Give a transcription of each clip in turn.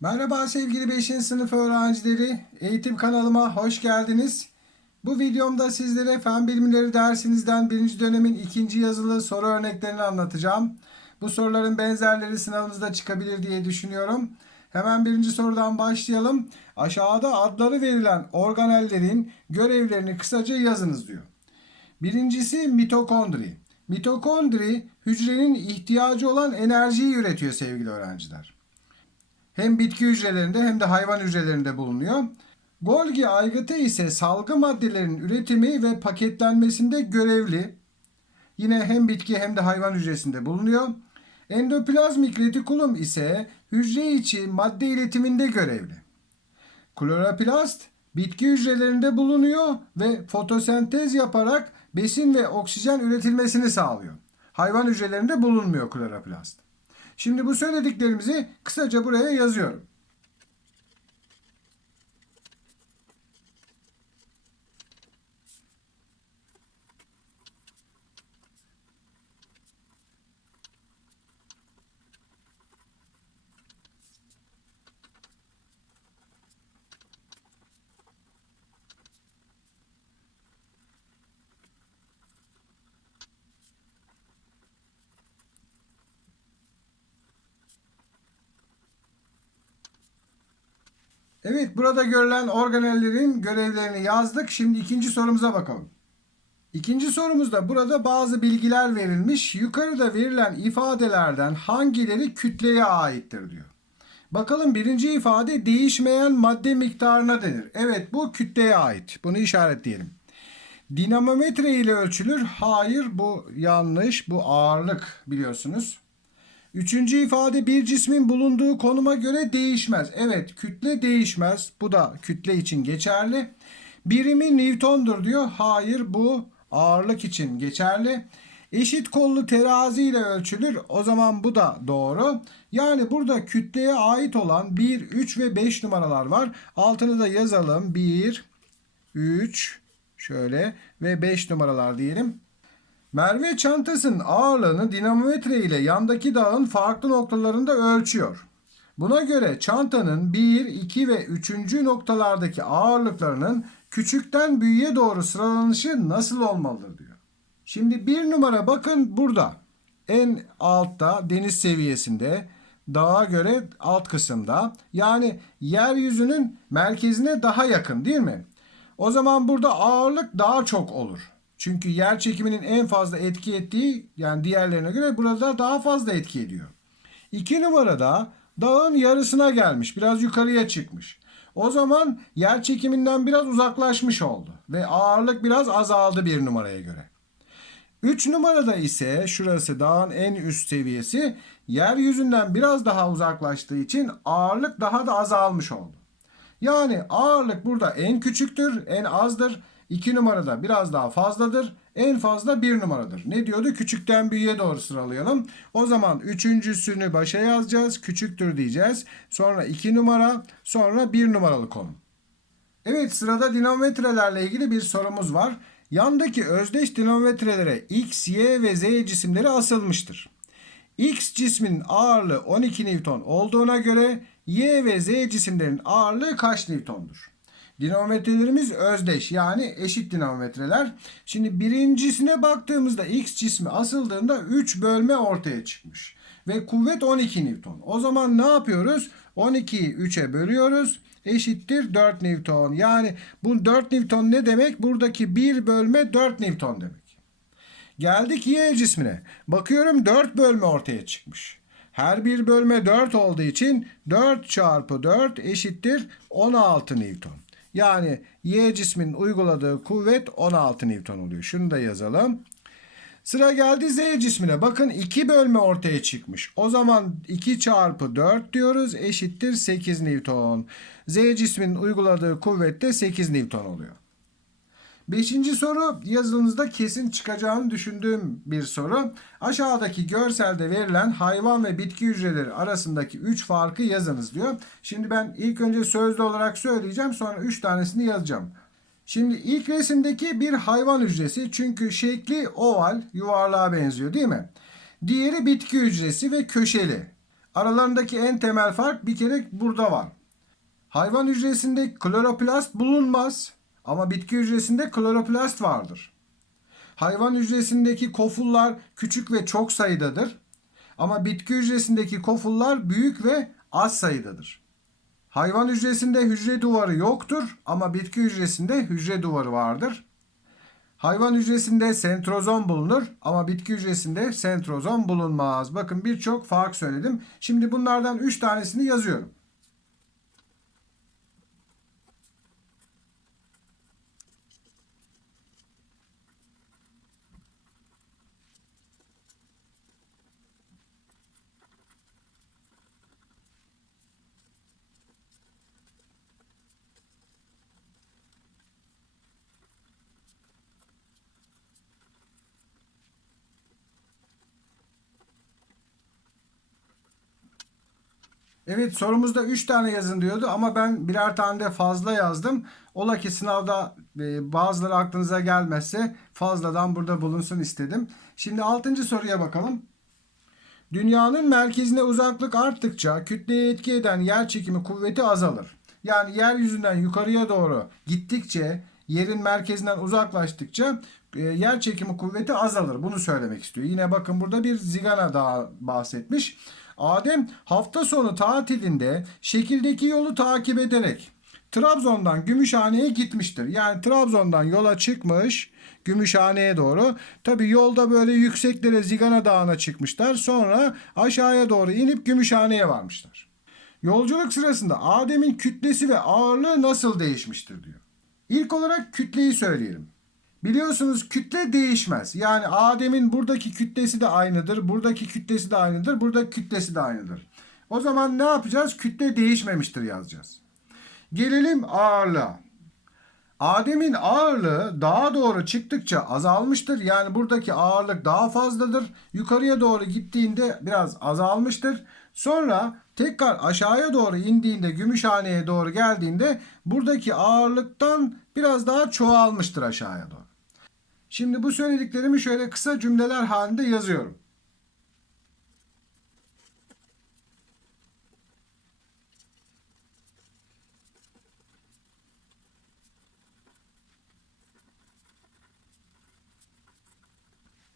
Merhaba sevgili 5. sınıf öğrencileri. Eğitim kanalıma hoş geldiniz. Bu videomda sizlere fen bilimleri dersinizden birinci dönemin ikinci yazılı soru örneklerini anlatacağım. Bu soruların benzerleri sınavınızda çıkabilir diye düşünüyorum. Hemen birinci sorudan başlayalım. Aşağıda adları verilen organellerin görevlerini kısaca yazınız diyor. Birincisi mitokondri. Mitokondri hücrenin ihtiyacı olan enerjiyi üretiyor sevgili öğrenciler hem bitki hücrelerinde hem de hayvan hücrelerinde bulunuyor. Golgi aygıtı ise salgı maddelerin üretimi ve paketlenmesinde görevli. Yine hem bitki hem de hayvan hücresinde bulunuyor. Endoplazmik retikulum ise hücre içi madde iletiminde görevli. Kloroplast bitki hücrelerinde bulunuyor ve fotosentez yaparak besin ve oksijen üretilmesini sağlıyor. Hayvan hücrelerinde bulunmuyor kloroplast. Şimdi bu söylediklerimizi kısaca buraya yazıyorum. Evet burada görülen organellerin görevlerini yazdık. Şimdi ikinci sorumuza bakalım. İkinci sorumuzda burada bazı bilgiler verilmiş. Yukarıda verilen ifadelerden hangileri kütleye aittir diyor. Bakalım birinci ifade değişmeyen madde miktarına denir. Evet bu kütleye ait. Bunu işaretleyelim. Dinamometre ile ölçülür. Hayır bu yanlış. Bu ağırlık biliyorsunuz. Üçüncü ifade bir cismin bulunduğu konuma göre değişmez. Evet kütle değişmez. Bu da kütle için geçerli. Birimi Newton'dur diyor. Hayır bu ağırlık için geçerli. Eşit kollu terazi ile ölçülür. O zaman bu da doğru. Yani burada kütleye ait olan 1, 3 ve 5 numaralar var. Altını da yazalım. 1, 3, şöyle ve 5 numaralar diyelim. Merve çantasının ağırlığını dinamometre ile yandaki dağın farklı noktalarında ölçüyor. Buna göre çantanın 1, 2 ve 3. noktalardaki ağırlıklarının küçükten büyüğe doğru sıralanışı nasıl olmalıdır diyor. Şimdi bir numara bakın burada. En altta deniz seviyesinde dağa göre alt kısımda yani yeryüzünün merkezine daha yakın değil mi? O zaman burada ağırlık daha çok olur. Çünkü yer çekiminin en fazla etki ettiği yani diğerlerine göre burada daha fazla etki ediyor. İki numarada dağın yarısına gelmiş. Biraz yukarıya çıkmış. O zaman yer çekiminden biraz uzaklaşmış oldu. Ve ağırlık biraz azaldı bir numaraya göre. 3 numarada ise şurası dağın en üst seviyesi yeryüzünden biraz daha uzaklaştığı için ağırlık daha da azalmış oldu. Yani ağırlık burada en küçüktür, en azdır. 2 numarada biraz daha fazladır. En fazla 1 numaradır. Ne diyordu? Küçükten büyüğe doğru sıralayalım. O zaman üçüncüsünü başa yazacağız. Küçüktür diyeceğiz. Sonra 2 numara, sonra 1 numaralı konum. Evet sırada dinamometrelerle ilgili bir sorumuz var. Yandaki özdeş dinamometrelere X, Y ve Z cisimleri asılmıştır. X cisminin ağırlığı 12 Newton olduğuna göre Y ve Z cisimlerin ağırlığı kaç Newton'dur? Dinamometrelerimiz özdeş yani eşit dinamometreler. Şimdi birincisine baktığımızda X cismi asıldığında 3 bölme ortaya çıkmış. Ve kuvvet 12 Newton. O zaman ne yapıyoruz? 12'yi 3'e bölüyoruz. Eşittir 4 Newton. Yani bu 4 Newton ne demek? Buradaki 1 bölme 4 Newton demek. Geldik Y cismine. Bakıyorum 4 bölme ortaya çıkmış. Her bir bölme 4 olduğu için 4 çarpı 4 eşittir 16 Newton. Yani Y cismin uyguladığı kuvvet 16 Newton oluyor. Şunu da yazalım. Sıra geldi Z cismine. Bakın 2 bölme ortaya çıkmış. O zaman 2 çarpı 4 diyoruz eşittir 8 Newton. Z cisminin uyguladığı kuvvet de 8 Newton oluyor. Beşinci soru yazınızda kesin çıkacağını düşündüğüm bir soru. Aşağıdaki görselde verilen hayvan ve bitki hücreleri arasındaki 3 farkı yazınız diyor. Şimdi ben ilk önce sözlü olarak söyleyeceğim sonra 3 tanesini yazacağım. Şimdi ilk resimdeki bir hayvan hücresi çünkü şekli oval yuvarlığa benziyor değil mi? Diğeri bitki hücresi ve köşeli. Aralarındaki en temel fark bir kere burada var. Hayvan hücresinde kloroplast bulunmaz ama bitki hücresinde kloroplast vardır. Hayvan hücresindeki kofullar küçük ve çok sayıdadır. Ama bitki hücresindeki kofullar büyük ve az sayıdadır. Hayvan hücresinde hücre duvarı yoktur ama bitki hücresinde hücre duvarı vardır. Hayvan hücresinde sentrozom bulunur ama bitki hücresinde sentrozom bulunmaz. Bakın birçok fark söyledim. Şimdi bunlardan 3 tanesini yazıyorum. Evet sorumuzda 3 tane yazın diyordu ama ben birer tane de fazla yazdım. Ola ki sınavda e, bazıları aklınıza gelmezse fazladan burada bulunsun istedim. Şimdi 6. soruya bakalım. Dünyanın merkezine uzaklık arttıkça kütleye etki eden yer çekimi kuvveti azalır. Yani yeryüzünden yukarıya doğru gittikçe yerin merkezinden uzaklaştıkça e, yer çekimi kuvveti azalır. Bunu söylemek istiyor. Yine bakın burada bir zigana daha bahsetmiş. Adem hafta sonu tatilinde şekildeki yolu takip ederek Trabzon'dan Gümüşhane'ye gitmiştir. Yani Trabzon'dan yola çıkmış Gümüşhane'ye doğru. Tabi yolda böyle yükseklere Zigana Dağı'na çıkmışlar. Sonra aşağıya doğru inip Gümüşhane'ye varmışlar. Yolculuk sırasında Adem'in kütlesi ve ağırlığı nasıl değişmiştir diyor. İlk olarak kütleyi söyleyelim. Biliyorsunuz kütle değişmez. Yani Adem'in buradaki kütlesi de aynıdır. Buradaki kütlesi de aynıdır. Buradaki kütlesi de aynıdır. O zaman ne yapacağız? Kütle değişmemiştir yazacağız. Gelelim ağırlığa. Adem'in ağırlığı daha doğru çıktıkça azalmıştır. Yani buradaki ağırlık daha fazladır. Yukarıya doğru gittiğinde biraz azalmıştır. Sonra tekrar aşağıya doğru indiğinde Gümüşhane'ye doğru geldiğinde buradaki ağırlıktan biraz daha çoğalmıştır aşağıya doğru. Şimdi bu söylediklerimi şöyle kısa cümleler halinde yazıyorum.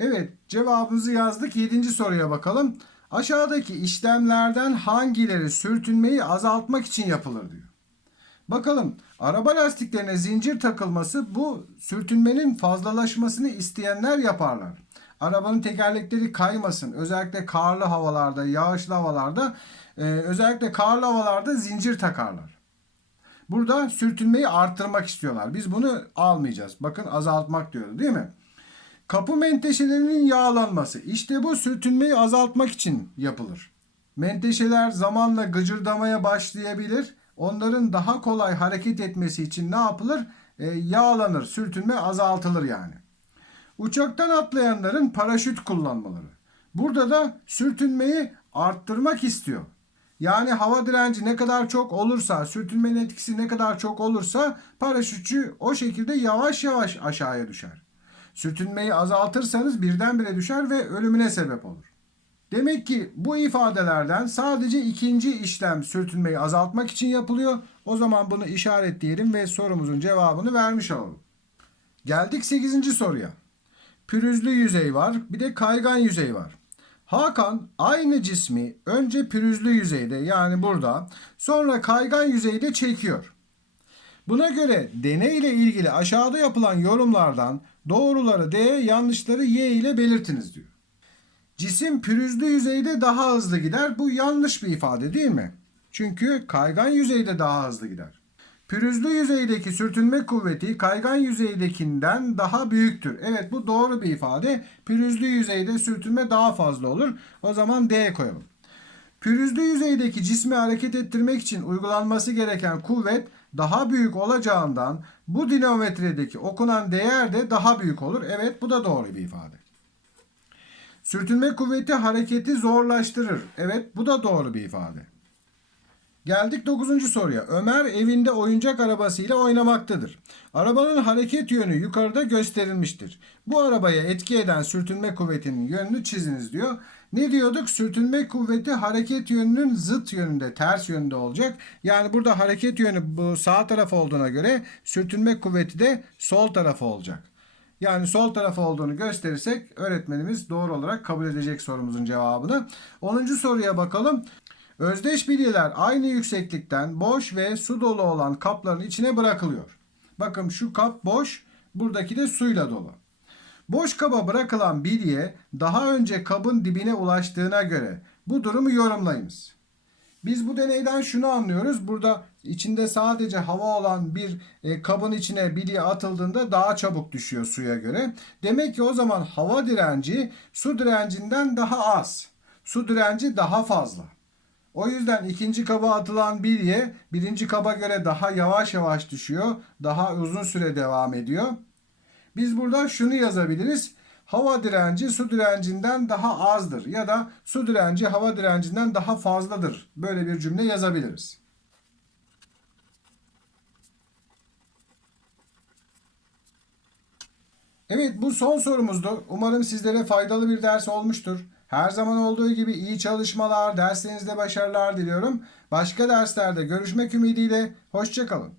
Evet cevabımızı yazdık. Yedinci soruya bakalım. Aşağıdaki işlemlerden hangileri sürtünmeyi azaltmak için yapılır diyor. Bakalım araba lastiklerine zincir takılması bu sürtünmenin fazlalaşmasını isteyenler yaparlar. Arabanın tekerlekleri kaymasın. Özellikle karlı havalarda, yağışlı havalarda, e, özellikle karlı havalarda zincir takarlar. Burada sürtünmeyi arttırmak istiyorlar. Biz bunu almayacağız. Bakın azaltmak diyoruz değil mi? Kapı menteşelerinin yağlanması. İşte bu sürtünmeyi azaltmak için yapılır. Menteşeler zamanla gıcırdamaya başlayabilir. Onların daha kolay hareket etmesi için ne yapılır? E, yağlanır, sürtünme azaltılır yani. Uçaktan atlayanların paraşüt kullanmaları. Burada da sürtünmeyi arttırmak istiyor. Yani hava direnci ne kadar çok olursa, sürtünmenin etkisi ne kadar çok olursa paraşütçü o şekilde yavaş yavaş aşağıya düşer. Sürtünmeyi azaltırsanız birdenbire düşer ve ölümüne sebep olur. Demek ki bu ifadelerden sadece ikinci işlem sürtünmeyi azaltmak için yapılıyor. O zaman bunu işaretleyelim ve sorumuzun cevabını vermiş olalım. Geldik 8. soruya. Pürüzlü yüzey var, bir de kaygan yüzey var. Hakan aynı cismi önce pürüzlü yüzeyde yani burada, sonra kaygan yüzeyde çekiyor. Buna göre deney ile ilgili aşağıda yapılan yorumlardan doğruları D, yanlışları Y ile belirtiniz diyor. Cisim pürüzlü yüzeyde daha hızlı gider. Bu yanlış bir ifade değil mi? Çünkü kaygan yüzeyde daha hızlı gider. Pürüzlü yüzeydeki sürtünme kuvveti kaygan yüzeydekinden daha büyüktür. Evet bu doğru bir ifade. Pürüzlü yüzeyde sürtünme daha fazla olur. O zaman D koyalım. Pürüzlü yüzeydeki cismi hareket ettirmek için uygulanması gereken kuvvet daha büyük olacağından bu dinamometredeki okunan değer de daha büyük olur. Evet bu da doğru bir ifade. Sürtünme kuvveti hareketi zorlaştırır. Evet bu da doğru bir ifade. Geldik 9. soruya. Ömer evinde oyuncak arabasıyla oynamaktadır. Arabanın hareket yönü yukarıda gösterilmiştir. Bu arabaya etki eden sürtünme kuvvetinin yönünü çiziniz diyor. Ne diyorduk? Sürtünme kuvveti hareket yönünün zıt yönünde, ters yönünde olacak. Yani burada hareket yönü bu sağ taraf olduğuna göre sürtünme kuvveti de sol tarafa olacak. Yani sol tarafı olduğunu gösterirsek öğretmenimiz doğru olarak kabul edecek sorumuzun cevabını. 10. soruya bakalım. Özdeş bilyeler aynı yükseklikten boş ve su dolu olan kapların içine bırakılıyor. Bakın şu kap boş, buradaki de suyla dolu. Boş kaba bırakılan bilye daha önce kabın dibine ulaştığına göre bu durumu yorumlayınız. Biz bu deneyden şunu anlıyoruz. Burada içinde sadece hava olan bir e, kabın içine bilye atıldığında daha çabuk düşüyor suya göre. Demek ki o zaman hava direnci su direncinden daha az. Su direnci daha fazla. O yüzden ikinci kaba atılan bilye birinci kaba göre daha yavaş yavaş düşüyor. Daha uzun süre devam ediyor. Biz burada şunu yazabiliriz. Hava direnci su direncinden daha azdır ya da su direnci hava direncinden daha fazladır. Böyle bir cümle yazabiliriz. Evet bu son sorumuzdu. Umarım sizlere faydalı bir ders olmuştur. Her zaman olduğu gibi iyi çalışmalar, derslerinizde başarılar diliyorum. Başka derslerde görüşmek ümidiyle. Hoşçakalın.